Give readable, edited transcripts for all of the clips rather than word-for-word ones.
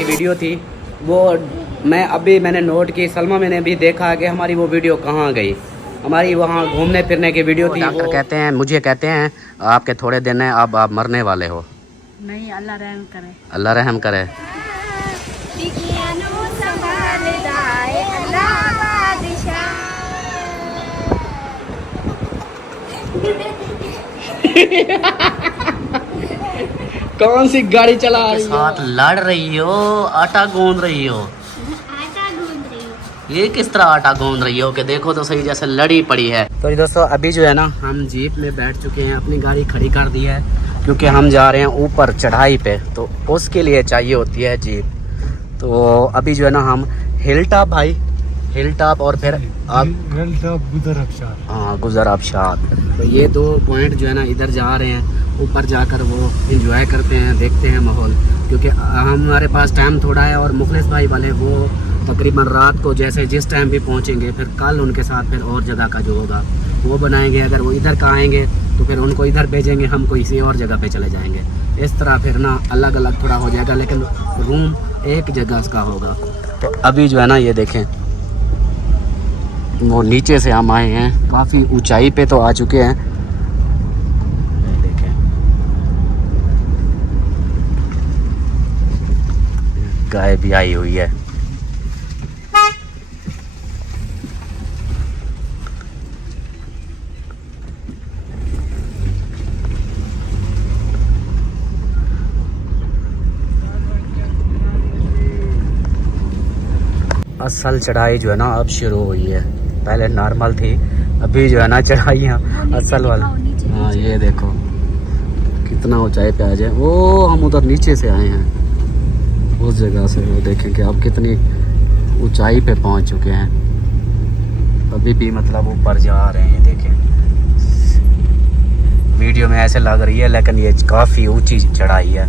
की वीडियो थी वो मैंने नोट की, सलमा मैंने भी देखा कि हमारी वो वीडियो कहाँ गई। हमारी वहाँ घूमने फिरने की वीडियो थी। डॉक्टर कहते हैं, मुझे कहते हैं आपके थोड़े दिन हैं, अब आप मरने वाले हो। नहीं, अल्लाह रहम करे। अल्लाह रहम करे। कौन सी गाड़ी चला रही हो? साथ लड़ रही हो, आटा गूंद रही हो। आटा गूंद रही हो। ये किस तरह आटा गूंद रही हो कि देखो तो सही, जैसे लड़ी पड़ी है। तो दोस्तों अभी जो है ना हम जीप में बैठ चुके हैं, अपनी गाड़ी खड़ी कर दी है क्योंकि हम जा रहे हैं ऊपर चढ़ाई पे, तो उसके लिए चाहिए होती है जीप। तो अभी जो है ना हम हिल टॉप और फिर गुजर आबशार, तो ये 2 पॉइंट जो है ना इधर जा रहे हैं। ऊपर जाकर वो एंजॉय करते हैं, देखते हैं माहौल, क्योंकि हमारे पास टाइम थोड़ा है। और मुखलिस भाई वाले वो तकरीबन रात को जैसे जिस टाइम भी पहुंचेंगे, फिर कल उनके साथ फिर और जगह का जो होगा वो बनाएंगे। अगर वो इधर का आएंगे तो फिर उनको इधर भेजेंगे, हम किसी और जगह पे चले जाएंगे। इस तरह फिर ना अलग अलग थोड़ा हो जाएगा, लेकिन रूम एक जगह का होगा। तो अभी जो है ना ये देखें, वो नीचे से हम आए हैं, काफ़ी ऊंचाई पे तो आ चुके हैं। देखें गाय भी आई हुई है। असल चढ़ाई जो है ना अब शुरू हुई है, पहले नॉर्मल थी, अभी जो है ना चढ़ाइयाँ असल वाला। हाँ ये देखो कितना ऊंचाई पे आ जाए। वो हम उधर नीचे से आए हैं उस जगह से, वो देखें कि अब कितनी ऊंचाई पे पहुंच चुके हैं। अभी भी मतलब ऊपर जा रहे हैं। देखें वीडियो में ऐसे लग रही है, लेकिन ये काफ़ी ऊंची चढ़ाई है।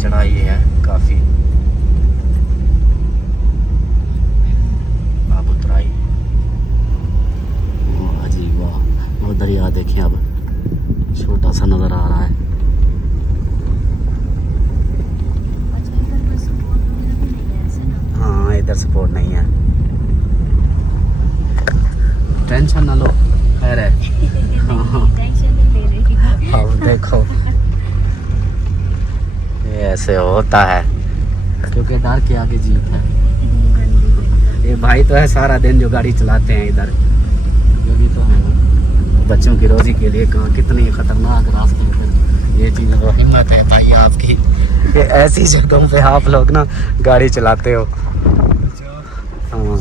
चढ़ाई है काफ़ी। अब उतराई, अजीब वाह, वो दरिया देखें अब छोटा सा नज़र आ रहा है। हाँ इधर सपोर्ट नहीं है, टेंशन ना लो, खैर है। हाँ अब देखो ऐसे होता है, क्योंकि डर के आगे जीत है। ये भाई तो है सारा दिन जो गाड़ी चलाते हैं इधर, जो भी तो है ना बच्चों की रोजी के लिए। कहाँ कितनी खतरनाक रास्ते हैं, ये चीज़ तो हिम्मत है भाई आपकी, ये ऐसी जगहों पे आप लोग ना गाड़ी चलाते हो। हाँ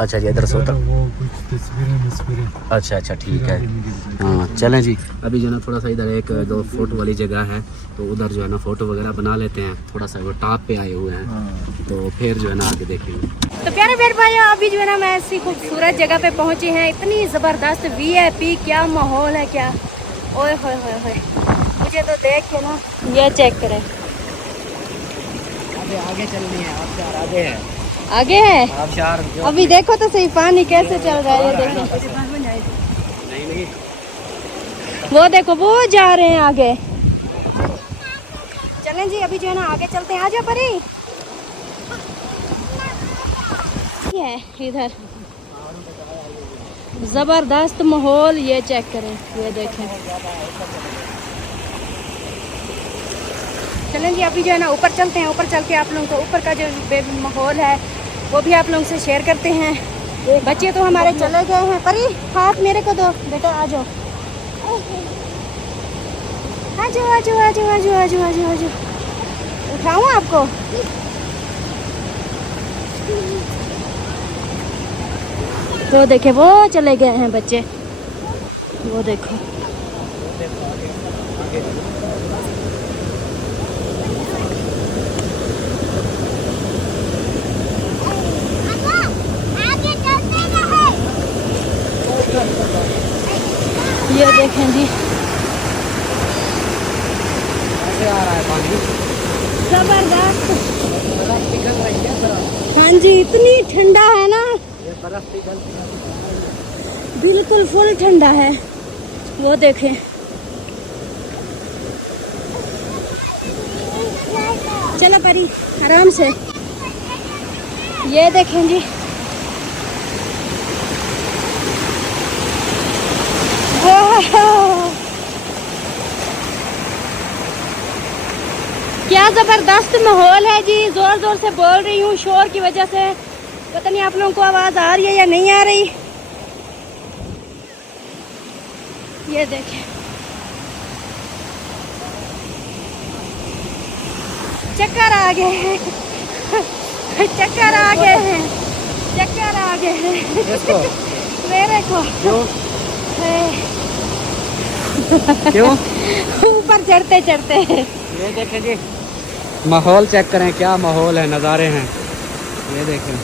अच्छा जी, इधर से उतर। अच्छा ठीक है। हाँ चलें जी, अभी जो है ना थोड़ा सा इधर 1-2 फुट वाली जगह है, तो उधर जो है ना फ़ोटो वगैरह बना लेते हैं। थोड़ा सा वो टॉप पे आए हुए हैं, तो फिर जो है ना आगे देखेंगे। तो प्यारे प्यारे भाई, अभी जो है ना मैं ऐसी खूबसूरत जगह पे पहुंचे हैं। इतनी ज़बरदस्त VIP, क्या माहौल है, क्या ओए होए होए होए। मुझे तो देख के ना ये चेक करें। आगे चलनी है, आबशार आगे है, आगे है आबशार। अभी देखो तो सही पानी कैसे चल रहा है, देखो। नहीं वो देखो वो जा रहे हैं आगे। चलें जी, अभी जो है ना आगे चलते हैं। आ जाओ परी। ये इधर जबरदस्त माहौल, ये चेक करें, ये देखें। चलें जी, अभी जो है ना ऊपर चलते हैं। ऊपर चल के आप लोगों को ऊपर का जो माहौल है वो भी आप लोगों से शेयर करते हैं। बच्चे तो हमारे चले गए हैं। परी हाथ मेरे को दो बेटा, आ जाओ आ जाओ आ जाओ आ जाओ आ जाओ आ जाओ आ जाओ आ जाओ। उठाऊं आपको? तो देखे वो चले गए हैं बच्चे, वो देखो। ये देखें जी, आ रहा है हाँ जी, इतनी ठंडा है ना, ये बर्फ पिघलती है। बिल्कुल फुल ठंडा है। वो देखें, चलो परी आराम से। ये देखें जी, क्या जबरदस्त माहौल है जी। जोर जोर से बोल रही हूँ, शोर की वजह से पता नहीं आप लोगों को आवाज आ रही है या नहीं आ रही। ये देखें, चक्कर आ गए हैं, चक्कर आ गए हैं, चक्कर आ गए हैं इसको मेरे को। क्यों? ऊपर चढ़ते चढ़ते। ये देखें जी, माहौल चेक करें, क्या माहौल है, नज़ारे हैं। ये देखें,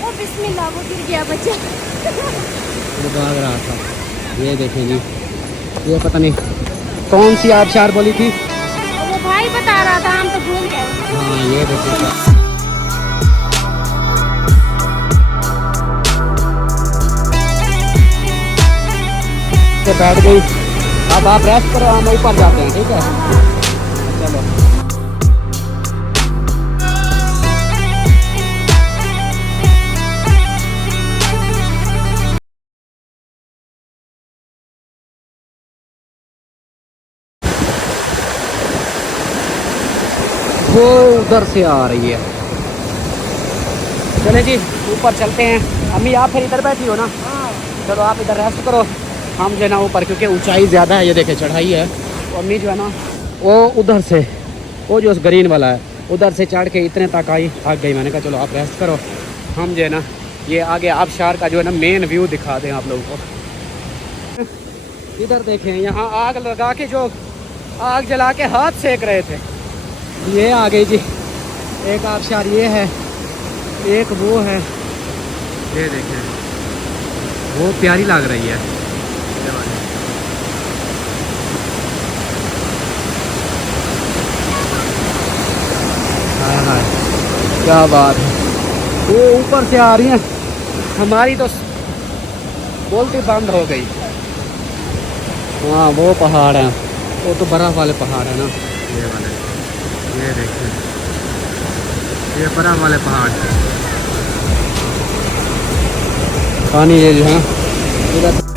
ओ बिस्मिल्लाह, वो गिर गया बच्चा। वो भाग रहा था। ये देखें जी, ये पता नहीं कौन सी आबशार बोली थी। वो भाई बता रहा था, हम तो भूल गए। हाँ ये देखिए, तो बैठ गई। अब आप रेस्ट करो, हम ऊपर जाते हैं, ठीक है? चलो। वो उधर से आ रही है। चले जी, ऊपर चलते हैं। अम्मी आप फिर इधर बैठी हो ना? चलो आप इधर रेस्ट करो, हम जो है ना ऊपर, क्योंकि ऊंचाई ज़्यादा है। ये देखे चढ़ाई है। तो अम्मी जो है ना वो उधर से, वो जो ग्रीन वाला है उधर से चढ़ के इतने तक आई, थक गई। मैंने कहा चलो आप रेस्ट करो, हम जो है ना ये आगे आबशार का जो है ना मेन व्यू दिखा दें आप लोगों को। इधर देखें, यहाँ आग लगा के जो आग जला के हाथ सेक रहे थे, ये आ गई जी। एक आबशार ये है, एक वो है। ये देखें, वो प्यारी लग रही है। हाँ हाँ, क्या बात है। वो ऊपर से आ रही हैं, हमारी तो बोलती बंद हो गई। हाँ वो पहाड़ है, वो तो बर्फ वाले पहाड़ है ना, ये वाले। ये देखिए, ये बर्फ वाले पहाड़, पानी ये जो है इधर।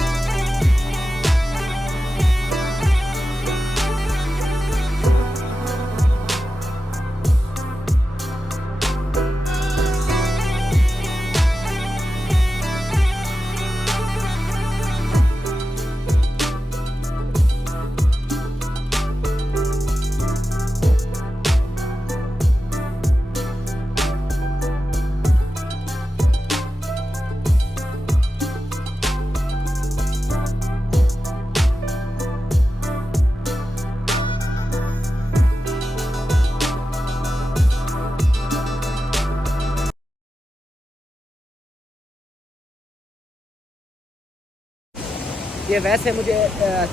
ये वैसे मुझे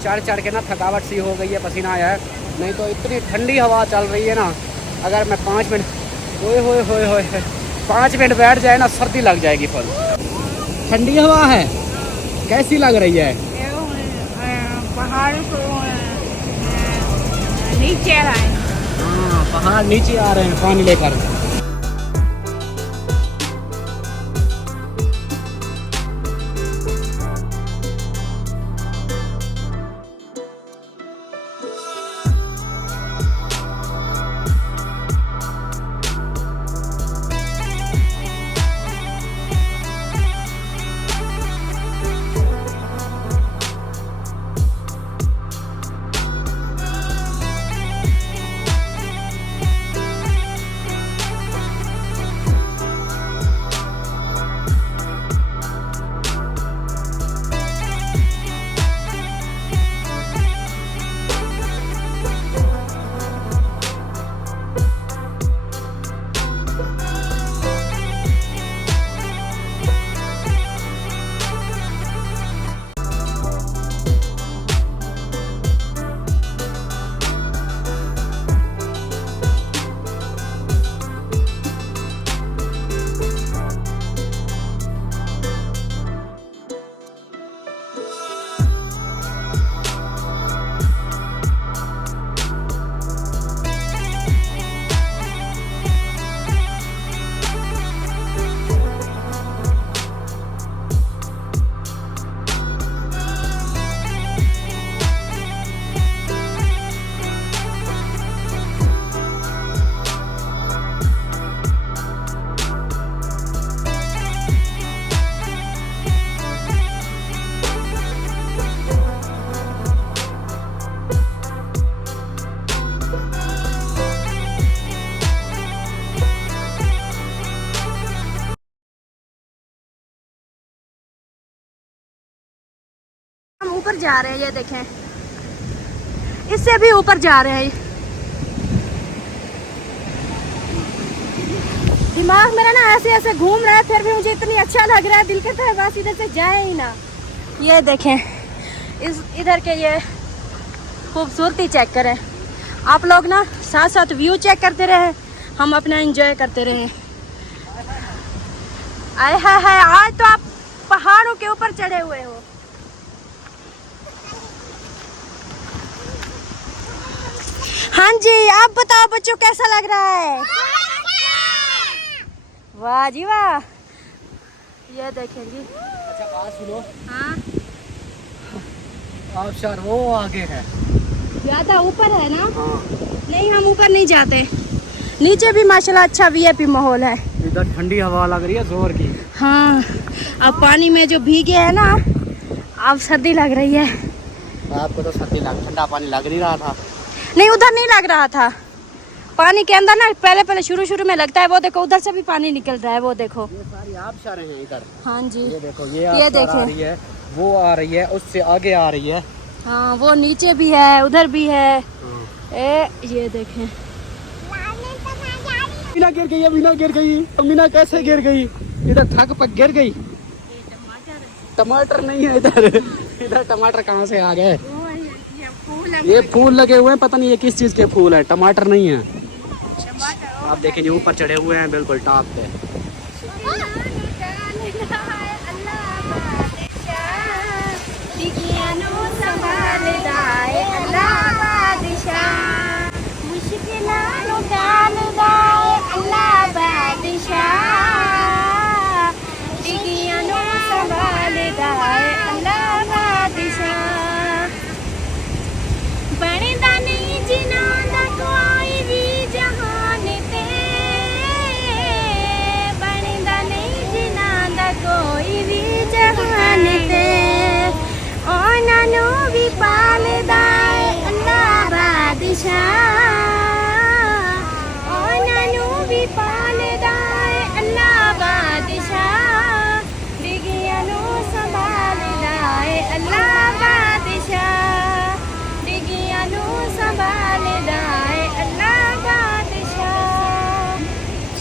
चढ़ चढ़ के ना थकावट सी हो गई है, पसीना आया है। नहीं तो इतनी ठंडी हवा चल रही है ना, अगर मैं 5 मिनट, ओए होए होए होए, 5 मिनट बैठ जाए ना, सर्दी लग जाएगी फुल। ठंडी हवा है, कैसी लग रही है? पहाड़ को नीचे आ रहा है। हाँ, पहाड़ नीचे आ रहे हैं पानी लेकर। ऊपर जा रहे हैं, ये देखें, इससे भी ऊपर जा रहे हैं। दिमाग मेरा ना ऐसे ऐसे घूम रहा है, फिर भी मुझे इतनी अच्छा लग रहा है, दिल करता है बस इधर से जाए ही ना। ये देखें, इस इधर के ये खूबसूरती चेक करें। आप लोग ना साथ साथ व्यू चेक करते रहे, हम अपना एंजॉय करते रहे। आए हाय, आज तो आप पहाड़ों के ऊपर चढ़े हुए हो। हाँ जी, आप बताओ बच्चों कैसा लग रहा है? वाह जी वाह। ये देखें जी। अच्छा बात सुनो, हाँ, आबशार वो आगे है, ज्यादा ऊपर है ना? हाँ। नहीं, हम ऊपर नहीं जाते, नीचे भी माशाल्लाह अच्छा वीआईपी माहौल है। इधर ठंडी हवा लग रही है जोर की। हाँ, अब पानी में जो भीगे है ना, अब सर्दी लग रही है। आपको तो सर्दी लग, ठंडा पानी लग नहीं रहा था। नहीं, उधर नहीं लग रहा था पानी के अंदर ना, पहले शुरू में लगता है। वो देखो उधर से भी पानी निकल रहा है, वो देखो। ये सारी आबशारें हैं इधर। हाँ जी, ये देखो, ये आबशार आ रही है, वो आ रही है, उससे आगे आ रही है। हाँ, वो नीचे भी है, उधर भी है। हाँ। ये देखें, मीना गिर गई, मीना गिर गई। मीना कैसे गिर गई? इधर थक पक गिर गई। टमाटर नहीं है इधर। इधर टमाटर कहाँ से आ गए? ये फूल लगे हुए हैं, पता नहीं ये किस चीज के फूल है, टमाटर नहीं है। आप देखें, ये ऊपर चढ़े हुए हैं बिल्कुल टॉप पे।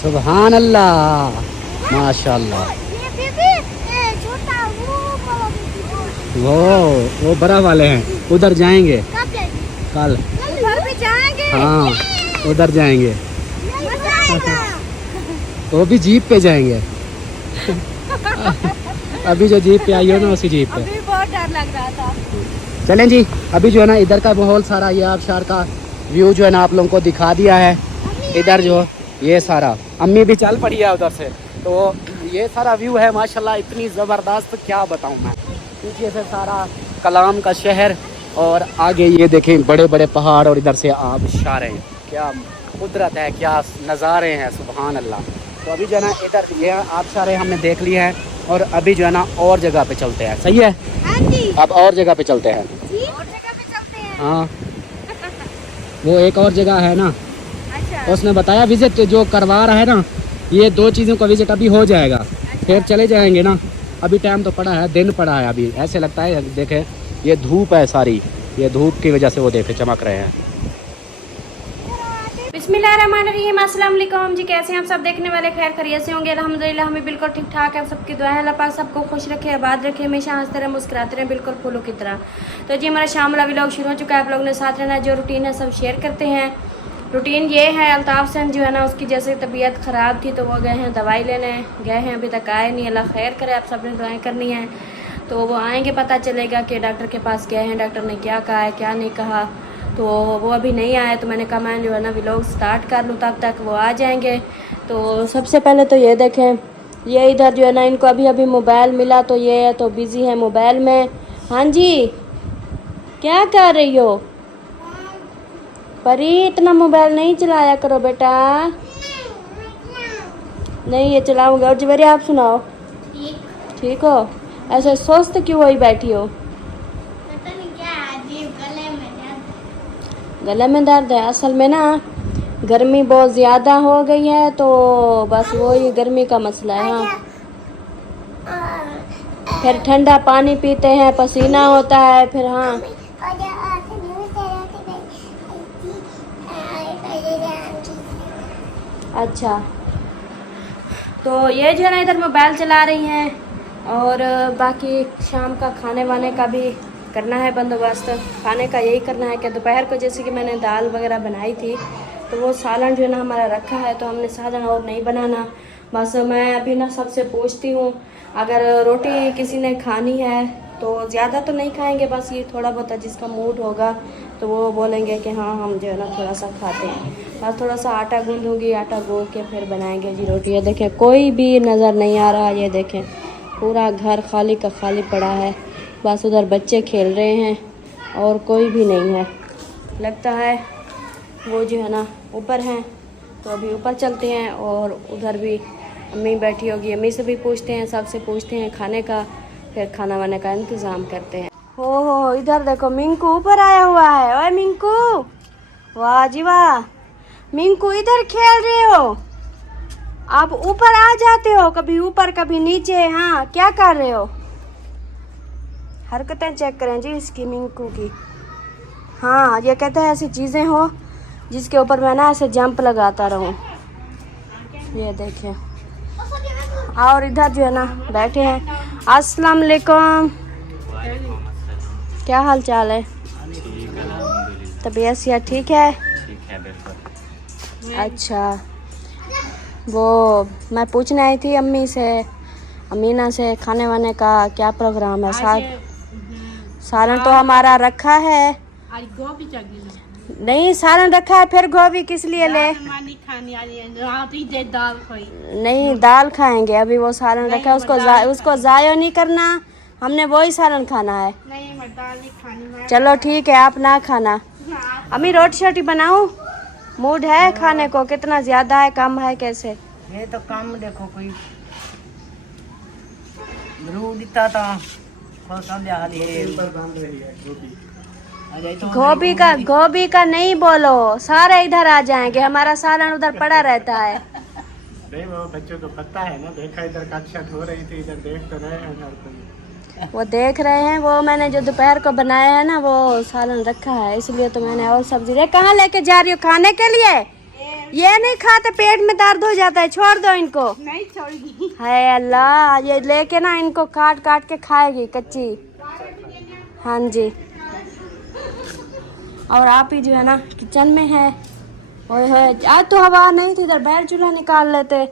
सुभान अल्लाह, माशाल्लाह। वो बड़ा वाले हैं, उधर जाएंगे कल। उधर भी जाएंगे? हाँ, उधर जाएंगे। वो भी जीप पे जाएंगे। अभी जो जीप पे आई हो ना, उसी जीप पे। अभी बहुत डर लग रहा था। चलें जी, अभी जो है ना इधर का माहौल सारा, ये आबशार का व्यू जो है ना आप लोगों को दिखा दिया है। इधर जो ये सारा, अम्मी भी चल पड़ी है उधर से, तो ये सारा व्यू है माशाल्लाह, इतनी ज़बरदस्त, क्या बताऊँ मैं। पीछे से सारा कलाम का शहर, और आगे ये देखें बड़े बड़े पहाड़, और इधर से आबशारें। क्या कुदरत है, क्या नज़ारे हैं, सुभान अल्लाह। तो अभी जो है ना इधर ये आबशारें हमने देख ली है, और अभी जो है ना और जगह पे चलते हैं। सही है, अब और जगह पे चलते हैं। और जगह पे चलते हैं। हाँ, वो एक और जगह है ना, अच्छा। उसने बताया विजिट जो करवा रहा है ना, ये 2 चीज़ों का विजिट अभी हो जाएगा। अच्छा। फिर चले जाएंगे ना, अभी टाइम तो पड़ा है, दिन पड़ा है अभी। ऐसे लगता है, देखे ये धूप है सारी, ये धूप की वजह से वो देखे चमक रहे हैं। बिस्मिल्लाहिर्रहमानिर्रहीम, अस्सलाम वालेकुम जी। कैसे हैं आप सब देखने वाले? खैर खैरियत से होंगे? अल्हम्दुलिल्लाह हमें बिल्कुल ठीक ठाक है। सबकी दुआ है, अल्लाह पाक सबको खुश रखे, आबाद रखे, हमेशा हंसते रहे, मुस्कुराते रहे, बिल्कुल फूलों की तरह। तो जी हमारा शाम वाला व्लॉग शुरू हो चुका है। आप लोगों ने साथ रहना, जो रूटीन है सब शेयर करते हैं। रूटीन ये है, अल्ताफ़ सन जो है ना उसकी जैसे तबीयत ख़राब थी, तो वो गए हैं दवाई लेने, गए हैं, अभी तक आए नहीं। अल्लाह खैर करे, आप सब ने दुआएँ करनी है। तो वो आएंगे, पता चलेगा कि डॉक्टर के पास गए हैं, डॉक्टर ने क्या कहा है क्या नहीं कहा। तो वो अभी नहीं आए, तो मैंने कहा मैं जो है ना व्लॉग स्टार्ट कर लूँ, तब तक वो आ जाएंगे। तो सबसे पहले तो ये देखें, ये इधर जो है ना इनको अभी अभी मोबाइल मिला, तो ये तो बिज़ी है मोबाइल में। हाँ जी, क्या कर रही हो परी? इतना मोबाइल नहीं चलाया करो बेटा। नहीं, ये चलाऊंगा। और जवेरी आप सुनाओ, ठीक हो? ऐसे सुस्त क्यों हुई बैठी हो? गले में दर्द है। असल में ना गर्मी बहुत ज़्यादा हो गई है, तो बस वही गर्मी का मसला है। हाँ, फिर ठंडा पानी पीते हैं, पसीना होता है फिर। हाँ अच्छा, तो ये जो है ना इधर मोबाइल चला रही हैं और बाकी शाम का खाने वाने का भी करना है बंदोबस्त। खाने का यही करना है कि दोपहर को जैसे कि मैंने दाल वगैरह बनाई थी तो वो सालन जो है ना हमारा रखा है, तो हमने सालन और नहीं बनाना। बस मैं अभी ना सबसे पूछती हूँ, अगर रोटी किसी ने खानी है तो ज़्यादा तो नहीं खाएंगे, बस ये थोड़ा बहुत जिसका मूड होगा तो वो बोलेंगे कि हाँ हम जो है ना थोड़ा सा खाते हैं। बस थोड़ा सा आटा गूंदूँगी, आटा गूंद के फिर बनाएंगे जी रोटी। ये देखें कोई भी नज़र नहीं आ रहा, ये देखें पूरा घर खाली का खाली पड़ा है, बस उधर बच्चे खेल रहे हैं और कोई भी नहीं है। लगता है वो जो है ना ऊपर हैं, तो अभी ऊपर चलते हैं और उधर भी अम्मी बैठी होगी, अम्मी से भी पूछते हैं, सबसे पूछते हैं खाने का, फिर खाना वाने का इंतज़ाम करते हैं। हो इधर देखो मिंकू ऊपर आया हुआ है। ओए मिंकू, वाह जी वाह, मिंकू इधर खेल रहे हो, आप ऊपर आ जाते हो, कभी ऊपर कभी नीचे। हाँ क्या कर रहे हो? हरकतें चेक करें जी इसकी, मिंकू की। हाँ ये कहता है ऐसी चीज़ें हो जिसके ऊपर मैं ना ऐसे जंप लगाता रहूं। ये देखें, और इधर जो है ना बैठे हैं। अस्सलाम वालेकुम, क्या हाल चाल है? तबीयत सेहत ठीक है? अच्छा, वो मैं पूछने आई थी अम्मी से, अमीना से, खाने वाने का क्या प्रोग्राम है? सालन तो हमारा रखा है। नहीं सालन रखा है, फिर गोभी किस लिए ले? नहीं दाल खाएंगे, अभी वो सालन रखा है, उसको जाया नहीं करना, हमने वही सालन खाना है। चलो ठीक है, आप ना खाना। अम्मी रोटी शोटी बनाऊं? मूड है खाने को? कितना ज्यादा है, कम है, कैसे? ये तो कम देखो, कोई दिता था गोभी का नहीं बोलो, सारे इधर आ जाएंगे, हमारा सालन उधर पड़ा रहता है। नहीं वो बच्चों को पता है ना, देखा इधर कटछट हो रही थी, इधर देख तो रहे हैं, वो देख रहे हैं। वो मैंने जो दोपहर को बनाया है ना वो सालन रखा है, इसलिए तो मैंने और सब्जी रे। कहाँ लेके जा रही हो खाने के लिए? ये नहीं खाते, पेट में दर्द हो जाता है, छोड़ दो इनको। नहीं छोड़गी। है अल्लाह, ये लेके ना इनको काट काट के खाएगी कच्ची। हाँ जी, और आप ही जो है ना किचन में है। ओए है, आज तो हवा नहीं थी, इधर बैठ चूल्हा निकाल लेते।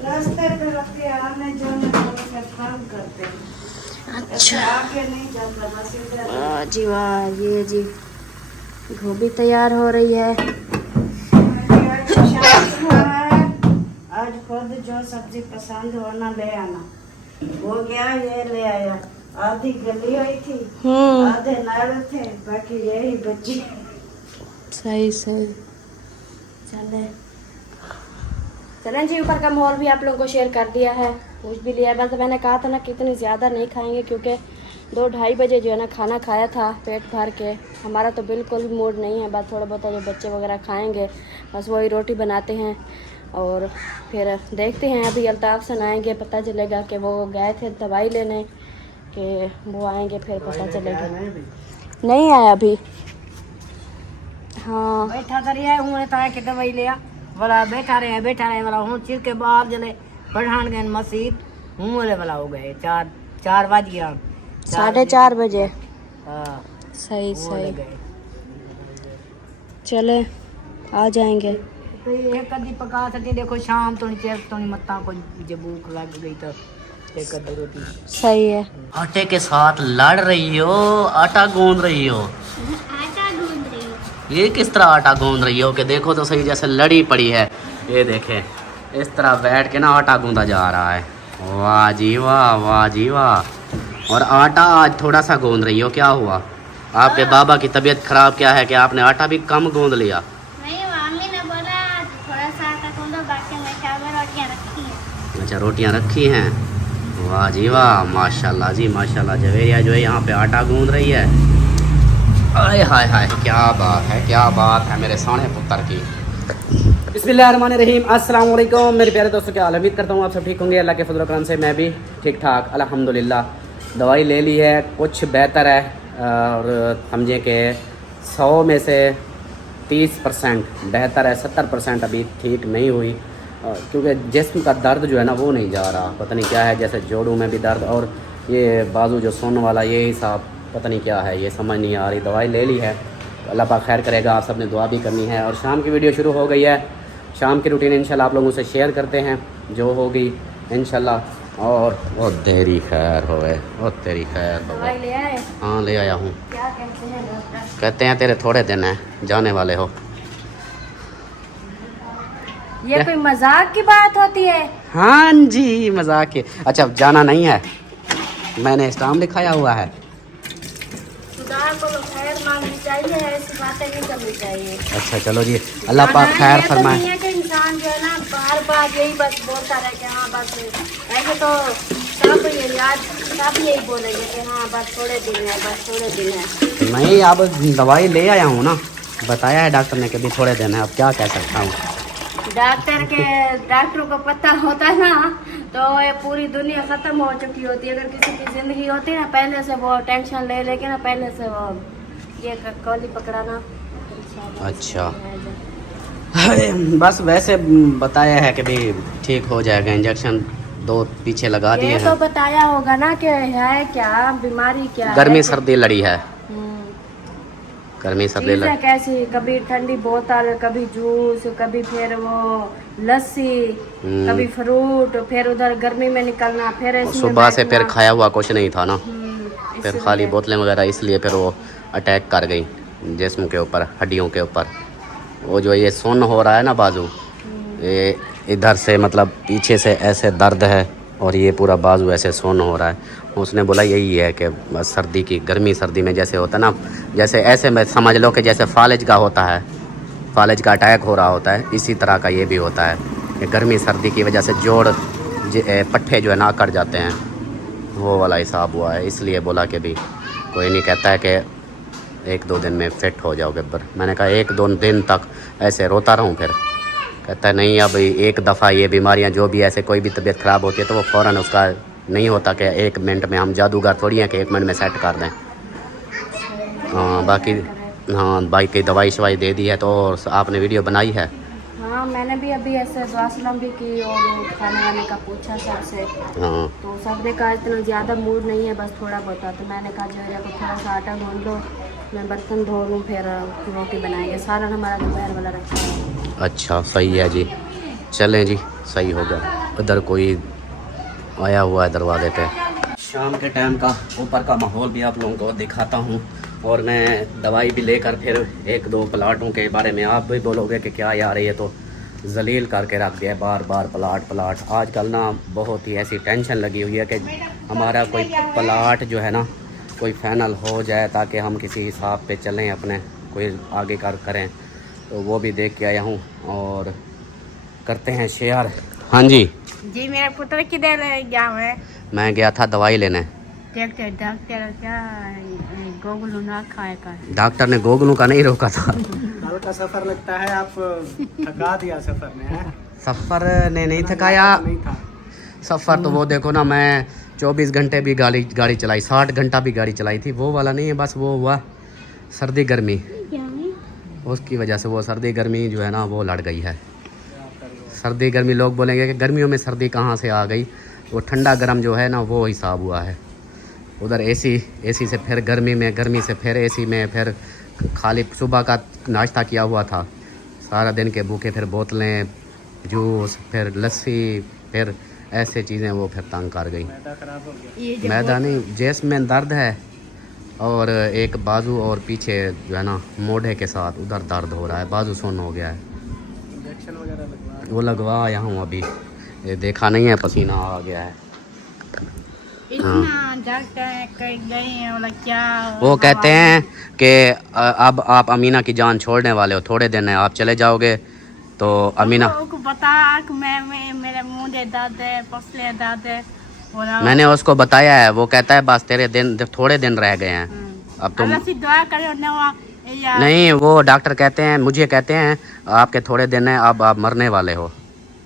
रास्ते पे रखते आने जाने वाले काम करते। अच्छा आगे नहीं जाता, बस इधर। वाह जी वाह, ये जी गोभी तैयार हो रही है। आज खुद जो सब्जी पसंद हो ना ले आना, वो गया ये ले आया। आधी गली हुई थी, आधे नाड़ थे, बाकी यही बची। सही सही, चलें जी, ऊपर का माहौल भी आप लोगों को शेयर कर दिया है, पूछ भी लिया है। बस मैंने कहा था ना कि इतनी ज़्यादा नहीं खाएंगे, क्योंकि 2-2:30 बजे जो है ना खाना खाया था पेट भर के। हमारा तो बिल्कुल भी मूड नहीं है, बस थोड़ा बहुत जो बच्चे वगैरह खाएंगे, बस वही रोटी बनाते हैं और फिर देखते हैं। अभी अल्ताफ़ सन आएंगे, पता चलेगा कि वो गए थे दवाई लेने, कि वो आएंगे फिर पता चलेगा। नहीं आया अभी। हाँ बैठा कर उन्होंने ताया कि दवाई लिया वाला बैठा रहे वाला हूँ चिर के बाद जले पढ़ान गए मस्जिद हूँ वाला हो गए 4 बज गया 4:30 बजे। हाँ सही सही, चले आ जाएंगे। तो ये कदी पका सकती, देखो शाम तो नहीं मत्ता को जब भूख लग गई तो एक अद्धी रोटी। सही है। आटे के साथ लड़ रही हो, आटा गूंद रही हो। ये किस तरह आटा गूंद रही हो कि देखो तो सही, जैसे लड़ी पड़ी है। ये देखें इस तरह बैठ के ना आटा गूंदा जा रहा है। वाह जी वाह, वाह जी वाह। और आटा आज थोड़ा सा गूंद रही हो, क्या हुआ? आपके बाबा की तबीयत खराब क्या है कि आपने आटा भी कम गूंद लिया? नहीं, मम्मी ने बोला थोड़ा सा आटा गूंदो, बाकी मैं चावल रोटियां रखी हैं। अच्छा रोटियां रखी हैं, वाह जी वाह, माशाल्लाह जी माशाल्लाह। जवेरिया जो है यहाँ पे आटा गूंद रही है। आय हाय हाय, क्या बात है, क्या बात है मेरे सोने पुत्र की। बिस्मिल्लाहिर्रहमानिर्रहीम, अस्सलाम वालेकुम मेरे प्यारे दोस्तों, क्या हाल है? उम्मीद करता हूँ आप सब ठीक होंगे। अल्लाह के फजल करम से मैं भी ठीक ठाक अल्हम्दुलिल्लाह। दवाई ले ली है, कुछ बेहतर है और समझें कि 100 में से 30% बेहतर है, 70% अभी ठीक नहीं हुई क्योंकि जिस्म का दर्द जो है ना वो नहीं जा रहा। पता नहीं क्या है, जैसे जोड़ों में भी दर्द और ये बाजू जो सोने वाला ये हिसाब पता नहीं क्या है, ये समझ नहीं आ रही। दवाई ले ली है, अल्लाह पाक खैर करेगा। आप सब ने दुआ भी करनी है। और शाम की वीडियो शुरू हो गई है, शाम की रूटीन इंशाल्लाह आप लोगों से शेयर करते हैं जो होगी इंशाल्लाह। और वो तेरी खैर होवे, वो तेरी खैर होवे। दवाई ले आए? हाँ ले आया हूँ। क्या कहते हैं डॉक्टर? कहते हैं तेरे थोड़े दिन हैं, जाने वाले हो। ये कोई मजाक की बात होती है? हाँ जी मजाक के। अच्छा जाना नहीं है, मैंने स्टाम लिखाया हुआ है। खुदा को खैर मांगनी चाहिए, ऐसी बातें नहीं करनी चाहिए। अच्छा चलो जी, अल्लाह पाक खैर फरमाए। नहीं है कि इंसान जो है ना बार बार यही बस बोलता रहे कि हाँ बस, ऐसे तो सब ये याद सब यही बोलेंगे कि हाँ बस थोड़े दिन है, बस थोड़े दिन है। नहीं अब दवाई ले आया हूँ ना, बताया है डॉक्टर ने कि भी थोड़े दिन है, अब क्या कह सकता हूँ। डॉक्टरों को पता होता है ना तो ये पूरी दुनिया ख़त्म हो चुकी होती है। अगर किसी की ज़िंदगी होती है ना पहले से वो टेंशन ले लेके ना पहले से वो ये कौली पकड़ाना। अच्छा बस वैसे बताया है कि भी ठीक हो जाएगा, इंजेक्शन 2 पीछे लगा दिए ये हैं। तो बताया होगा ना कि है क्या बीमारी क्या गर्मी है? सर्दी लड़ी है, गर्मी सर्दी चीज़ें कैसी, कभी ठंडी बोतल, कभी जूस, कभी फिर वो लस्सी, कभी फ्रूट, फिर उधर गर्मी में निकलना, फिर ऐसे में सुबह से फिर बैठना। खाया हुआ कुछ नहीं था ना, फिर इसलिए। खाली बोतलें वगैरह, इसलिए फिर वो अटैक कर गई जिस्म के ऊपर, हड्डियों के ऊपर। वो जो ये सुन्न हो रहा है ना बाजू, ये इधर से मतलब पीछे से ऐसे दर्द है और ये पूरा बाजू ऐसे सुन्न हो रहा है। उसने बोला यही है कि सर्दी की, गर्मी सर्दी में जैसे होता है ना, जैसे ऐसे में समझ लो कि जैसे फालिज का होता है, फालिज का अटैक हो रहा होता है, इसी तरह का ये भी होता है कि गर्मी सर्दी की वजह से जोड़ पट्टे जो है ना अकड़ जाते हैं, वो वाला हिसाब हुआ है। इसलिए बोला कि भी कोई नहीं, कहता है कि 1-2 दिन में फिट हो जाओगे। पर मैंने कहा 1-2 दिन तक ऐसे रोता रहूं? फिर कहता है नहीं, अब एक दफ़ा ये बीमारियां जो भी ऐसे कोई भी तबीयत ख़राब होती है तो वो फ़ौरन उसका नहीं होता कि 1 मिनट में, हम जादूगर थोड़ी हैं कि 1 मिनट में सेट कर दें। हाँ बाकी दवाई शवाई दे दी है। तो आपने वीडियो बनाई है? हाँ मैंने भी अभी ऐसे दुआ सलाम भी की और खाने वाने का पूछा सबसे, हाँ तो सबने कहा इतना ज़्यादा मूड नहीं है, बस थोड़ा बहुत। तो मैंने कहा जो को थोड़ा सा आटा ढूंढ लो, मैं बर्तन धो लूँ, फिर रोटी बनाएंगे। सारा हमारा दोपहर वाला रखा है। अच्छा सही है जी, चलें जी, सही हो गया। उधर कोई आया हुआ है दरवाजे पे। शाम के टाइम का ऊपर का माहौल भी आप लोगों को दिखाता हूँ, और मैं दवाई भी लेकर फिर 1-2 प्लाटों के बारे में आप भी बोलोगे कि क्या यार ये तो जलील करके रख दिया, बार बार प्लाट। आजकल ना बहुत ही ऐसी टेंशन लगी हुई है कि हमारा कोई प्लाट जो है ना कोई फाइनल हो जाए ताकि हम किसी हिसाब पे चलें, अपने कोई आगे करें। तो वो भी देख के आया हूँ और करते हैं शेयर। हाँ जी जी मेरा पुत्र किधर गया है? मैं गया था दवाई लेने। डॉक्टर क्या गोगलू ना खाएगा? डॉक्टर ने गोगलू का नहीं रोका था। हल्का सफर लगता है, आप थका दिया सफर ने, है? सफ़र ने नहीं थकाया, नहीं था सफ़र तो वो देखो ना, मैं 24 घंटे भी गाड़ी चलाई, 60 घंटा भी गाड़ी चलाई थी, वो वाला नहीं है। बस वो हुआ सर्दी गर्मी, उसकी वजह से वो सर्दी गर्मी जो है ना वो लड़ गई है। सर्दी गर्मी लोग बोलेंगे कि गर्मियों में सर्दी कहाँ से आ गई, वो ठंडा गर्म जो है ना वो हिसाब हुआ है। उधर एसी से फिर गर्मी में, गर्मी से फिर एसी में, फिर खाली सुबह का नाश्ता किया हुआ था, सारा दिन के भूखे, फिर बोतलें, जूस, फिर लस्सी, फिर ऐसे चीज़ें वो फिर तंग कर गई। मैदा खराब हो गया। मैदा नहीं, जिस्म में दर्द है और एक बाजू और पीछे जो है ना मोढ़े के साथ उधर दर्द हो रहा है, बाजू सुन्न हो गया है। इंजेक्शन वगैरह लगवा? वो लगवा आया हूँ अभी, ये देखा नहीं है, पसीना आ गया है। इतना डॉक्टर कर गए हैं, बोला क्या वो कहते हैं कि अब आप अमीना की जान छोड़ने वाले हो, थोड़े दिन है आप चले जाओगे। तो अमीना को बता कि मैं मेरे मुंह दे दर्द है, पसले दर्द है, बोला मैंने उसको बताया है, वो कहता है बस तेरे दिन थोड़े दिन रह गए हैं अब तुम। अल्लाह से दुआ करो ना, नहीं, वो डॉक्टर कहते हैं, मुझे कहते हैं आपके थोड़े दिन है, अब आप मरने वाले हो।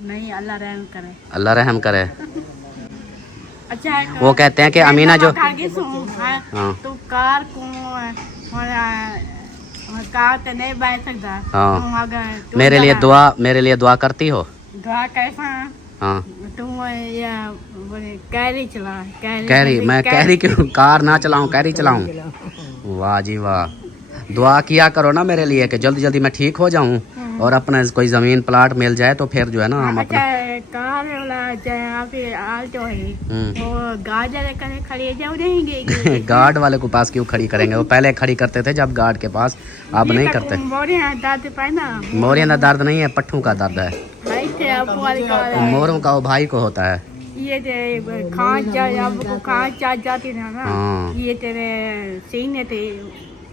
नहीं, अल्लाह रहम करे। अल्लाह रहम करे। अच्छा है, वो कहते हैं कि अमीना जो हाँ तो कार को कार तो नहीं बैठ सकता। हाँ, अगर मेरे लिए दुआ करती हो? दुआ कैसा? हाँ, तुम कैरी चला, कैरी, मैं कैरी क्यों, कार ना चलाऊं, कैरी चलाऊं? वाह जी वाह। दुआ किया करो ना मेरे लिए कि जल्दी जल्दी मैं ठीक हो जाऊं और अपना कोई जमीन प्लाट मिल जाए तो फिर जो है ना हम अपना कार आल्टो है वो गार्ड करने खड़ी जाओ रहेंगे। गार्ड वाले को पास क्यों खड़ी करेंगे? वो पहले खड़ी करते थे जब गार्ड के पास, अब नहीं करते। मोरिया का दर्द नहीं है, पट्ठू का दर्द है। मोरों का वो भाई को होता है। ये खांच जाती है ना। हाँ। ये तेरे सीने थे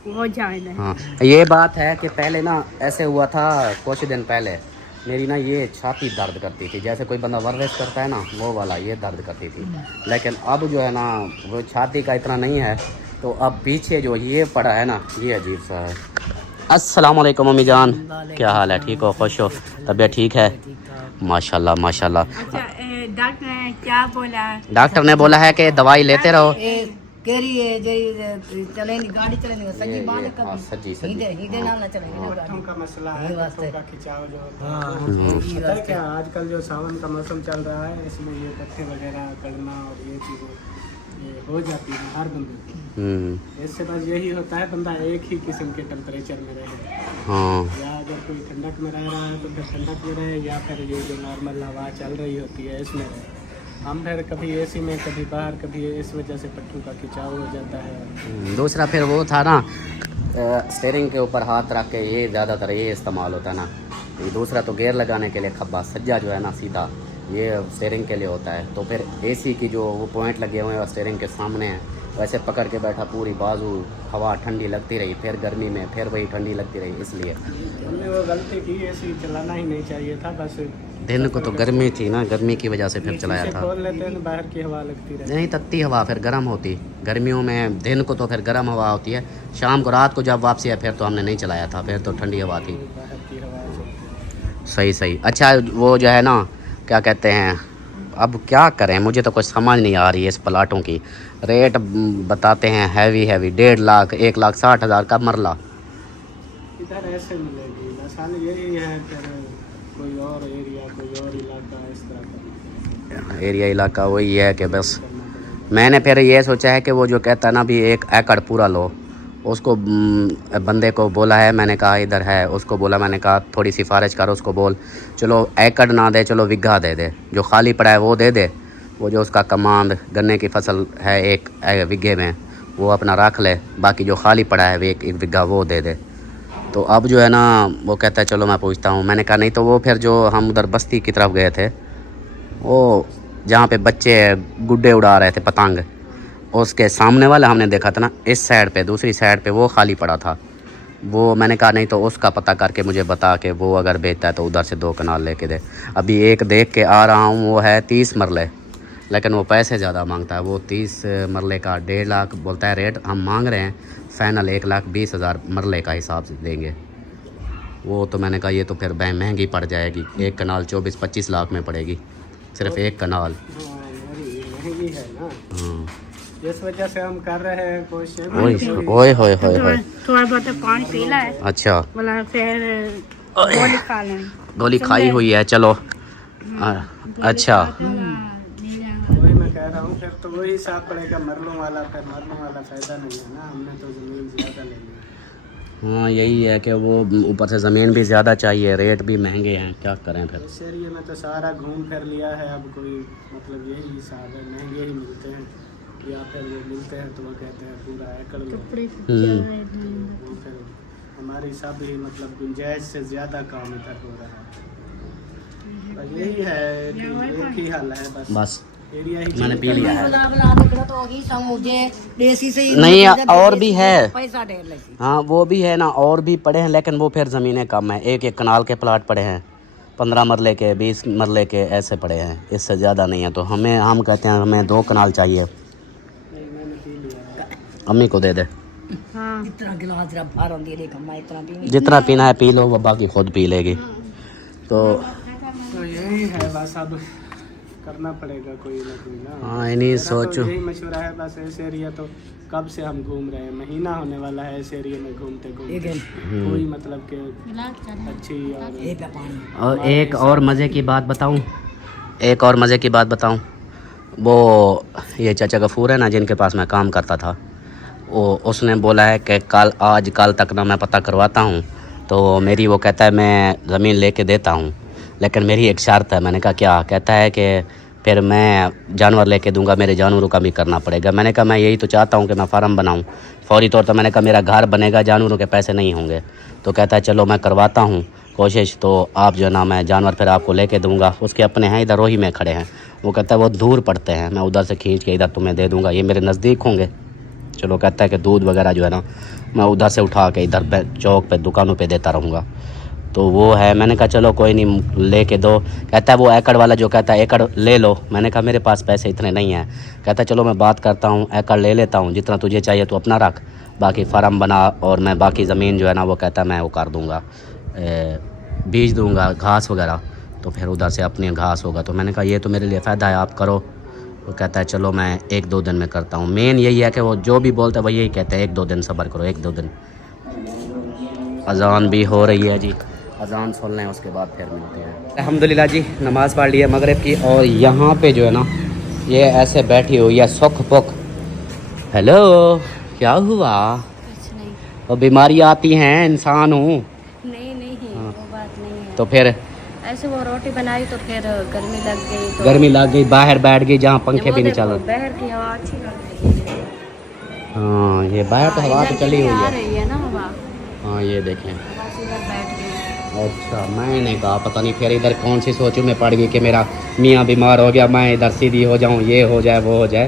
वो जाए। हाँ, ये बात है कि पहले ना ऐसे हुआ था, कुछ दिन पहले मेरी ना ये छाती दर्द करती थी, जैसे कोई बंदा वर्जिश करता है ना वो वाला ये दर्द करती थी। लेकिन अब जो है ना वो छाती का इतना नहीं है, तो अब पीछे जो ये पड़ा है ना ये अजीब सा है। अस्सलाम वालेकुम अम्मी जान, क्या हाल है? ठीक हो, खुश हो, तबीयत ठीक है? माशाल्लाह माशाल्लाह। अच्छा, डॉक्टर ने क्या बोला? डॉक्टर ने बोला है कि दवाई लेते रहो। केरी चलेंगे गाड़ी चलेंगे सजी बांध कर सजी हीदे नाम ना चलेंगे ना पट्ठों का मसला है, पट्ठों का खिंचाव जो होता है। हाँ। पता है क्या, आजकल जो सावन का मौसम चल रहा है इसमें ये पत्ते वगैरह गड़ना और ये चीज़ें ये हो जाती है हर बंदे को। इससे बस यही होता है बंदा एक ही किस्म के टेम्परेचर में रहे। हाँ, या अगर कोई ठंडक में रह रहा है तो फिर ठंडक में रहे, या फिर ये जो नॉर्मल हवा चल रही होती है इसमें रहे। हम फिर कभी एसी में कभी बाहर, कभी इस वजह से पट्टों का खिंचाव हो जाता है। दूसरा फिर वो था ना स्टीयरिंग के ऊपर हाथ रख के, ये ज़्यादातर ये इस्तेमाल होता है ना। ये दूसरा तो गियर लगाने के लिए खब्बा, सज्जा जो है ना सीधा, ये स्टीयरिंग के लिए होता है। तो फिर एसी की जो वो पॉइंट लगे हुए हैं और स्टीयरिंग के सामने हैं, वैसे पकड़ के बैठा, पूरी बाजू हवा ठंडी लगती रही, फिर गर्मी में फिर वही ठंडी लगती रही। इसलिए हमने वो गलती की, एसी चलाना ही नहीं चाहिए था। बस दिन को तो गर्मी थी ना, गर्मी की वजह से फिर चलाया था। खोल लेते हैं, बाहर की हवा लगती रहती नहीं, तत्ती हवा फिर गर्म होती गर्मियों में, दिन को तो फिर गर्म हवा होती है, शाम को रात को जब वापसी है फिर तो हमने नहीं चलाया था, फिर तो ठंडी हवा थी। बाहर की हवा से। सही सही। अच्छा, वो जो है ना क्या कहते हैं, अब क्या करें, मुझे तो कुछ समझ नहीं आ रही है इस प्लाटों की। रेट बताते हैं हैवी 1.5 लाख 1,60,000 का मरला। इधर ऐसे मिलेगी, आसान यही है फिर कोई और एरिया, कोई और इलाका, इस तरह का एरिया इलाका वही है कि बस मैंने फिर ये सोचा है कि वो जो कहता है ना भी 1 एकड़ पूरा लो, उसको बंदे को बोला है, मैंने कहा इधर है, उसको बोला, मैंने कहा थोड़ी सिफारिश कर, उसको बोल चलो एकड़ ना दे, चलो बिघा दे दे, जो खाली पड़ा है वो दे दे, वो जो उसका कमांद गन्ने की फसल है 1 बीघे में वो अपना रख ले, बाकी जो खाली पड़ा है 1 बीघा वो दे दे। तो अब जो है ना वो कहता है चलो मैं पूछता हूँ। मैंने कहा नहीं तो वो फिर जो हम उधर बस्ती की तरफ गए थे, वो जहाँ पे बच्चे गुड्डे उड़ा रहे थे पतंग, उसके सामने वाला हमने देखा था ना, इस साइड पे, दूसरी साइड पे वो खाली पड़ा था। वो मैंने कहा नहीं तो उसका पता करके मुझे बता के वो अगर बेचता है तो उधर से 2 कनाल लेके दे। अभी एक देख के आ रहा हूँ, वो है 30 मरले, लेकिन वो पैसे ज़्यादा मांगता है। वो 30 मरले का 1.5 लाख बोलता है रेट, हम मांग रहे हैं फाइनल 1,20,000 मरले का हिसाब से देंगे। वो तो मैंने कहा ये तो फिर महंगी पड़ जाएगी, 1 कनाल 24-25 लाख में पड़ेगी, सिर्फ 1 कनाल। महंगी है ना, हाँ, इस वजह से हम कर रहे हैं कोशिश। ओए होए थोड़ा बहुत पानी पीला है। अच्छा, बोला फिर गोली खा लें। गोली खाई हुई है, चलो। अच्छा, वही मैं कह रहा हूँ, फिर तो वही साफ पड़ेगा मरलों वाला, फिर मरलों वाला फायदा नहीं है ना, हमने तो ज़मीन ज़्यादा ले ली। हाँ यही है कि वो ऊपर से ज़मीन भी ज़्यादा चाहिए, रेट भी महंगे हैं, क्या करें फिर। इस एरिए में तो सारा घूम फिर लिया है, अब कोई मतलब यही हिसाब है, महंगे ही मिलते हैं, या फिर वो मिलते हैं तो वो कहते हैं पूरा एकड़ लो। वो फिर हमारी सब ही मतलब गुंजाइश से ज़्यादा काम इधर हो रहा है। बस यही है कि एक ही हल है, बस एरिया ही मैंने पी लिया है। तो ही सब मुझे देसी से ही नहीं, और भी है, पैसा ढेर लगी। हाँ वो भी है ना, और भी पड़े हैं, लेकिन वो फिर ज़मीनें कम हैं। 1-1 कनाल के प्लाट पड़े हैं, 15 मरले के, 20 मरले के, ऐसे पड़े हैं, इससे ज़्यादा नहीं है। तो हम कहते हैं हमें 2 कनाल चाहिए। मैंने पी लिया है। अम्मी को दे दे। हाँ इतना गिलास जरा बाहर होंदी है मैं इतना भी जितना पीना है पी लो, वो बाकी खुद पी लेगी। तो यही है बस, अब करना पड़ेगा कोई ना कोई ना। हाँ इन्हीं मेरा सोचो। तो यही मशवरा है बस। इस एरिया तो कब से हम घूम रहे हैं, महीना होने वाला है इस एरिया में घूमते घूमते। कोई मतलब के अच्छी और और एक और मज़े की बात बताऊं, एक और मज़े की बात बताऊं, वो ये चाचा गफूर है ना जिनके पास मैं काम करता था, वो उसने बोला है कि आज कल तक ना मैं पता करवाता हूँ। तो मेरी वो कहता है मैं ज़मीन लेके देता हूँ, लेकिन मेरी एक शर्त है। मैंने कहा क्या? कहता है कि फिर मैं जानवर लेके दूंगा, मेरे जानवरों का भी करना पड़ेगा। मैंने कहा मैं यही तो चाहता हूँ कि मैं फार्म बनाऊँ फौरी तौर पर। मैंने कहा मेरा घर बनेगा, जानवरों के पैसे नहीं होंगे। तो कहता है चलो मैं करवाता हूँ कोशिश, तो आप जो है ना मैं जानवर फिर आपको लेके दूंगा। उसके अपने हैं इधर रोही में खड़े हैं, वो कहता है वो दूर पड़ते हैं, मैं उधर से खींच के इधर तुम्हें दे दूँगा, ये मेरे नज़दीक होंगे। चलो कहता है कि दूध वगैरह जो है ना मैं उधर से उठा के इधर चौक पे दुकानों पे देता रहूँगा। तो वो है, मैंने कहा चलो कोई नहीं लेके दो। कहता है वो एकड़ वाला जो कहता है एकड़ ले लो। मैंने कहा मेरे पास पैसे इतने नहीं हैं। कहता है चलो मैं बात करता हूँ, एकड़ ले लेता हूँ, जितना तुझे चाहिए तो अपना रख, बाकी फार्म बना और मैं बाकी ज़मीन जो है ना वो कहता है मैं वो कर दूँगा, बीज दूँगा घास वगैरह, तो फिर उधर से अपनी घास होगा। तो मैंने कहा ये तो मेरे लिए फ़ायदा है, आप करो। वो कहता है चलो मैं 1-2 दिन में करता हूँ। मेन यही है कि वो जो भी बोलता है वो यही कहते हैं 1-2 दिन सब्र करो, 1-2 दिन। अजान भी हो रही है जी, अजान सुन लें उसके बाद फिर मिलते हैं। अल्हम्दुलिल्लाह जी नमाज़ पढ़ ली है मगरिब की, और यहाँ पे जो है ना ये ऐसे बैठी हुई है सुख पुख। हेलो क्या हुआ? कुछ नहीं। वो बीमारी आती हैं, इंसान हूँ। नहीं नहीं वो बात नहीं है। तो फिर ऐसे वो रोटी बनाई तो फिर गर्मी लग गई, तो गर्मी लग गई, बाहर बैठ गई जहाँ पंखे वो भी नहीं देखो, चल रहे। बाहर की हवा अच्छी लग रही है। हाँ ये बाहर तो हवा तो इधर चली की हुई आ है। रही है ना हवा, हाँ ये देखें। बस इधर बैठ गई। अच्छा मैंने कहा पता नहीं फिर इधर कौन सी सोचूं में पड़ गई कि मेरा मियाँ बीमार हो गया, मैं इधर सीधी हो जाऊँ, ये हो जाए वो हो जाए।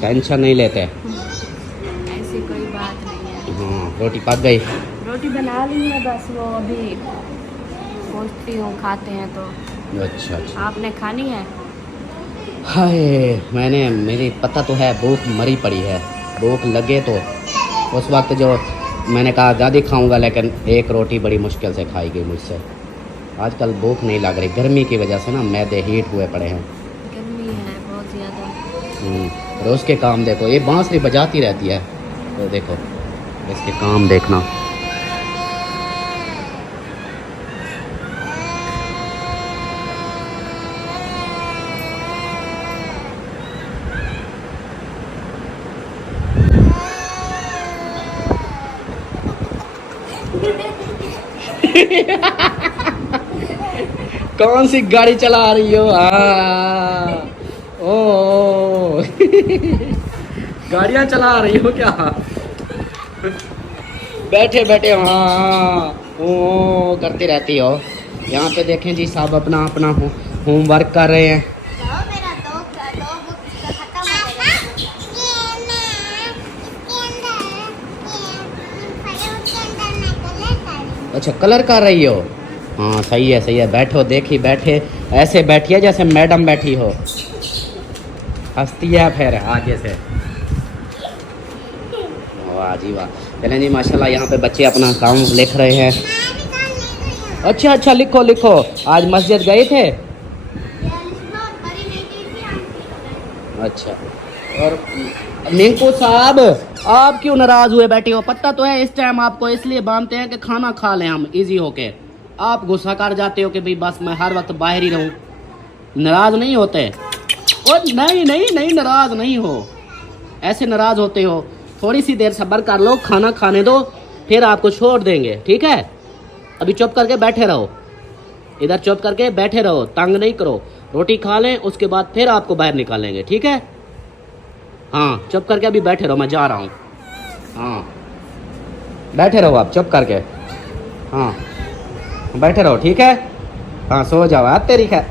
टेंशन नहीं लेते। ऐसी कोई बात नहीं है। हाँ रोटी पक गई। रोटी बना ली है, बस वो अभी सोचती हूँ खाते हैं तो। अच्छा अच्छा। आपने खानी है? हाय मैंने, मेरी पता तो है भूख मरी पड़ी है, भूख लगे तो उस वक्त जो मैंने कहा ज़्यादा खाऊंगा, लेकिन एक रोटी बड़ी मुश्किल से खाई गई मुझसे। आजकल भूख नहीं लग रही, गर्मी की वजह से ना मैदे हीट हुए पड़े हैं। गर्मी है बहुत ज़्यादा। रोज़ के काम देखो, ये बांसुरी बजाती रहती है, तो देखो इसके काम देखना। कौन सी गाड़ी चला रही हो? ओ गाड़ियाँ चला रही हो क्या? बैठे बैठे हाँ ओ करती रहती हो। यहाँ पे देखें जी साहब अपना अपना होमवर्क कर रहे हैं। मेरा दो बुक खत्म हो गया। अच्छा कलर कर रही हो? हाँ सही है सही है, बैठो देखी बैठे, ऐसे बैठिए जैसे मैडम बैठी हो, हंसती है फिर आगे से। वाह जी वाह। चलें जी माशाल्लाह यहाँ पे बच्चे अपना काम लिख रहे हैं। अच्छा अच्छा लिखो लिखो। आज मस्जिद गए थे? अच्छा। और मिंकू साहब आप क्यों नाराज हुए बैठे हो? पता तो है इस टाइम आपको इसलिए बांधते हैं कि खाना खा लें हम इजी होके। आप गुस्सा कर जाते हो कि भाई बस मैं हर वक्त बाहर ही रहूं। नाराज नहीं होते? ओ नहीं नहीं नहीं नाराज नहीं हो, ऐसे नाराज होते हो। थोड़ी सी देर सब्र कर लो, खाना खाने दो, फिर आपको छोड़ देंगे, ठीक है? अभी चुप करके बैठे रहो, इधर चुप करके बैठे रहो, तंग नहीं करो। रोटी खा लें उसके बाद फिर आपको बाहर निकालेंगे, ठीक है? हाँ चुप करके अभी बैठे रहो, मैं जा रहा हूँ। हाँ बैठे रहो आप चुप करके, हाँ बैठे रहो, ठीक है? हाँ सो जाओ यार तेरी खैर,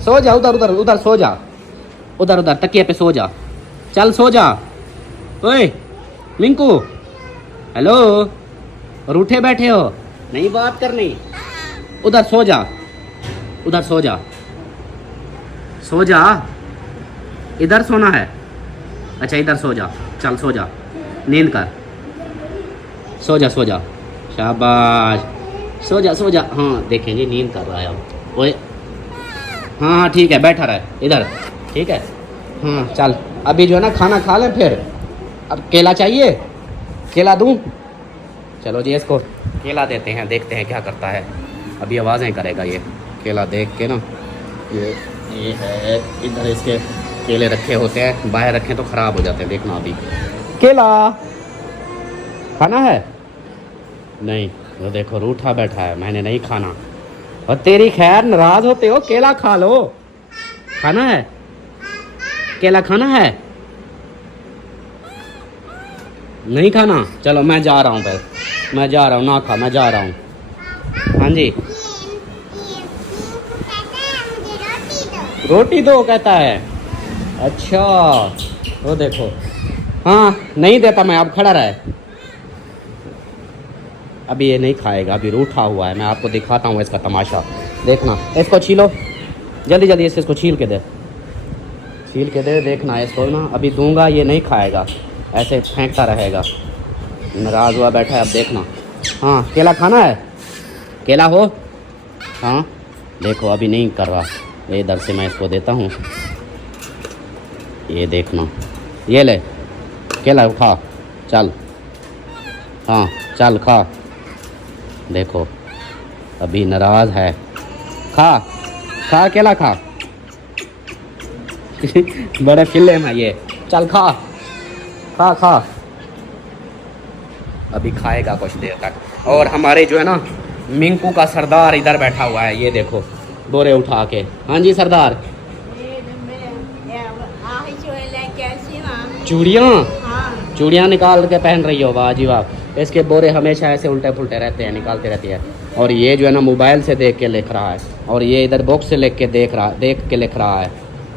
सो जा, उधर उधर उधर सो जा, उधर उधर तकिए पे सो जा, चल सो जा। ओए मिंकू हेलो, और उठे बैठे हो, नहीं बात करनी, उधर सो जा, उधर सो जा, सो जा, इधर सोना है। अच्छा इधर सो जा, चल सो जा, नींद कर, सो जा, सो जा, शाबाश, सो जा, सो जा। हाँ देखें जी, नींद कर रहा है अब। ओए हाँ हाँ ठीक है, बैठा रहे इधर, ठीक है। हाँ चल, अभी जो है ना खाना खा लें, फिर अब केला चाहिए, केला दूँ? चलो जी, इसको केला देते हैं, देखते हैं क्या करता है। अभी आवाज़ें करेगा ये, केला देख के ना। ये है, इधर इसके केले रखे होते हैं, बाहर रखें तो ख़राब हो जाते हैं, देखना। अभी केला खाना है? नहीं, वो देखो रूठा बैठा है, मैंने नहीं खाना। और तेरी खैर, नाराज़ होते हो, केला खा लो। खाना है? केला खाना है? नहीं खाना? चलो मैं जा रहा हूँ, फिर मैं जा रहा हूँ, ना खा, मैं जा रहा हूँ। हाँ जी, रोटी दो कहता है। अच्छा, वो देखो, हाँ नहीं देता मैं, अब खड़ा रहे। अभी ये नहीं खाएगा, अभी रूठा हुआ है। मैं आपको दिखाता हूँ इसका तमाशा, देखना। इसको छीलो, जल्दी जल्दी इसको छील के दे, छील के दे, देखना इसको ना। अभी दूंगा, ये नहीं खाएगा, ऐसे फेंकता रहेगा, नाराज़ हुआ बैठा है। अब देखना। हाँ केला खाना है? केला हो? हाँ देखो, अभी नहीं कर रहा। इधर से मैं इसको देता हूँ, ये देखना, ये ले केला खा, चल। हाँ चल खा, देखो अभी नाराज़ है। खा खा, केला खा। बड़े फिल्म है ये, चल खा खा खा। अभी खाएगा कुछ देर तक। और हमारे जो है ना मिंकू का सरदार इधर बैठा हुआ है, ये देखो बोरे उठा के। हाँ जी सरदार, चूड़ियाँ, चूड़ियाँ निकाल के पहन रही हो, वाह जी वाह। इसके बोरे हमेशा ऐसे उल्टे पुल्टे रहते हैं, निकालते रहती है। और ये जो है ना मोबाइल से देख के लिख रहा है, और ये इधर बुक से देख के लिख रहा है,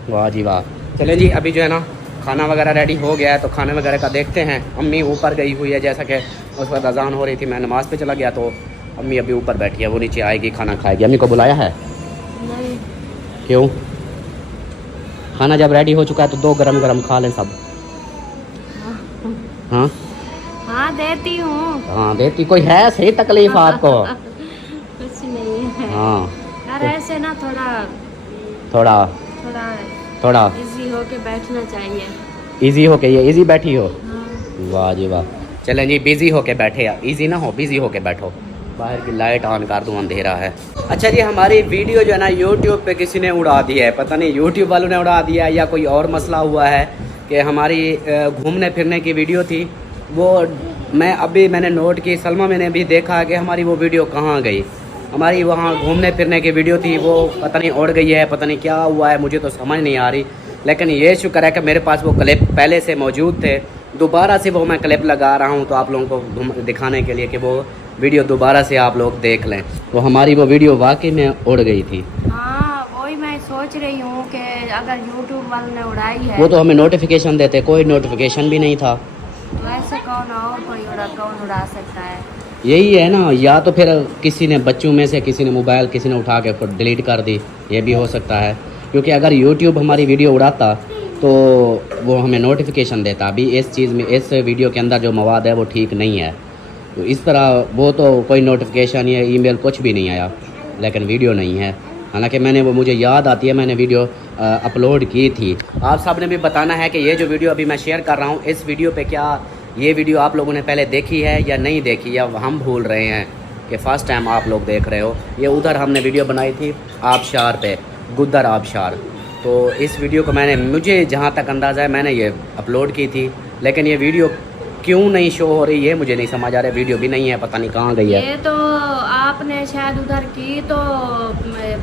वाह जी वाह। चले जी, अभी जो है ना खाना वगैरह रेडी हो गया है, तो खाने वगैरह का देखते हैं। अम्मी ऊपर गई हुई है, जैसा कि उस वक्त अजान हो रही थी, मैं नमाज़ पे चला गया, तो अम्मी अभी ऊपर बैठी है, वो नीचे आएगी, खाना खाएगी। अम्मी को बुलाया है? नहीं। क्यों? खाना जब रेडी हो चुका है तो दो गरम गरम खा लें सब। हाँ हाँ देती हूँ। हाँ देती, कोई है सही तकलीफ आपको? कुछ नहीं है हाँ यार, ऐसे ना थोड़ा थोड़ा थोड़ा थोड़ा इजी होके बैठना चाहिए। इजी होके, ये इजी बैठी हो, हाँ। वाह जी वाह। चलें जी, बिजी होके बैठे, या इजी ना हो, बिजी होके बैठो। बाहर की लाइट ऑन कर दूँ, अंधेरा है। अच्छा जी, हमारी वीडियो जो है ना यूट्यूब पे किसी ने उड़ा दी है, पता नहीं यूट्यूब वालों ने उड़ा दिया या कोई और मसला हुआ है, कि हमारी घूमने फिरने की वीडियो थी, वो मैंने नोट की, सलमा मैंने भी देखा कि हमारी वो वीडियो कहाँ गई। हमारी वहाँ घूमने फिरने की वीडियो थी, वो पता नहीं उड़ गई है, पता नहीं क्या हुआ है, मुझे तो समझ नहीं आ रही। लेकिन ये शुक्र है कि मेरे पास वो क्लिप पहले से मौजूद थे, दोबारा से वो मैं क्लिप लगा रहा हूँ, तो आप लोगों को दिखाने के लिए कि वो वीडियो दोबारा से आप लोग देख लें। तो हमारी वो वीडियो वाकई में उड़ गई थी। हाँ वही मैं सोच रही हूँ कि अगर यूट्यूब वालों ने उड़ाई है, वो तो हमें नोटिफिकेशन देते, कोई नोटिफिकेशन भी नहीं था। तो ऐसे कौन उड़ा सकता है? यही है ना, या तो फिर किसी ने बच्चों में से किसी ने मोबाइल किसी ने उठा के डिलीट कर दी, ये भी हो सकता है। क्योंकि अगर यूट्यूब हमारी वीडियो उड़ाता तो वो हमें नोटिफिकेशन देता। अभी इस चीज़ में, इस वीडियो के अंदर जो मवाद है वो ठीक नहीं है, तो इस तरह वो तो कोई नोटिफिकेशन या ईमेल कुछ भी नहीं आया, लेकिन वीडियो नहीं है। हालांकि मैंने वो, मुझे याद आती है, मैंने वीडियो अपलोड की थी। आप सब ने भी बताना है कि ये जो वीडियो अभी मैं शेयर कर रहा हूँ, इस वीडियो पे क्या ये वीडियो आप लोगों ने पहले देखी है या नहीं देखी, या हम भूल रहे हैं कि फ़र्स्ट टाइम आप लोग देख रहे हो। ये उधर हमने वीडियो बनाई थी आबशार पे, गुद्दर आबशार, तो इस वीडियो को मुझे जहाँ तक अंदाज़ा है मैंने ये अपलोड की थी, लेकिन ये वीडियो क्यों नहीं शो हो रही है मुझे नहीं समझ आ रहा है। वीडियो भी नहीं है, पता नहीं कहाँ गई है। ये तो आपने शायद उधर की, तो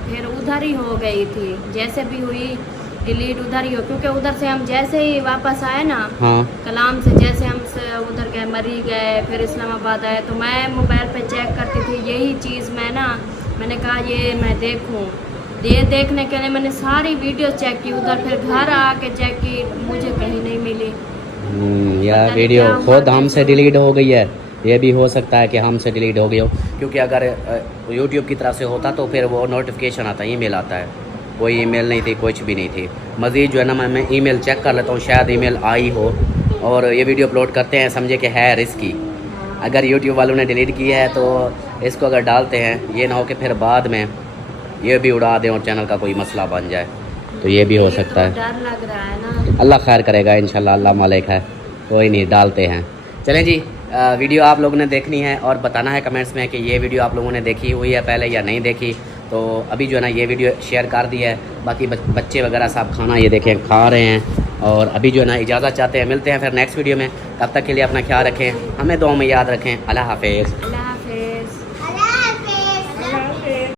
फिर उधर ही हो गई थी, जैसे भी हुई डिलीट उधर ही हो, क्योंकि उधर से हम जैसे ही वापस आए ना, हाँ कलाम से जैसे हम उधर गए, मरी गए, फिर इस्लामाबाद आए, तो मैं मोबाइल पे चेक करती थी यही चीज़। मैंने कहा ये मैं देखूं, ये देखने के लिए मैंने सारी वीडियो चेक की उधर, फिर घर आके चेक की, मुझे कहीं नहीं मिली। यार वीडियो खुद हमसे डिलीट हो गई है, ये भी हो सकता है कि हमसे डिलीट हो गई हो, क्योंकि अगर यूट्यूब की तरफ से होता तो फिर वो नोटिफिकेशन आता, ईमेल आता है। कोई ईमेल नहीं थी, कुछ भी नहीं थी। मज़ीद जो है ना मैं ईमेल चेक कर लेता हूँ, शायद ईमेल आई हो। और ये वीडियो अपलोड करते हैं, समझे कि है रिस्की, अगर यूट्यूब वालों ने डिलीट की है तो इसको अगर डालते हैं, ये ना हो कि फिर बाद में ये भी उड़ा दें और चैनल का कोई मसला बन जाए, तो ये भी हो सकता है। डर लग रहा है ना। अल्लाह खैर करेगा इंशाल्लाह, अल्लाह मालिक है, कोई नहीं, डालते हैं। चलें जी, वीडियो आप लोगों ने देखनी है और बताना है कमेंट्स में कि ये वीडियो आप लोगों ने देखी हुई है पहले या नहीं देखी। तो अभी जो है ना ये वीडियो शेयर कर दी है। बाकी बच्चे वगैरह सब खाना ये देखें खा रहे हैं और अभी जो है ना इजाज़त चाहते हैं। मिलते हैं फिर नेक्स्ट वीडियो में, तब तक के लिए अपना ख्याल रखें, हमें दुआ में याद रखें। अल्लाह हाफिज़।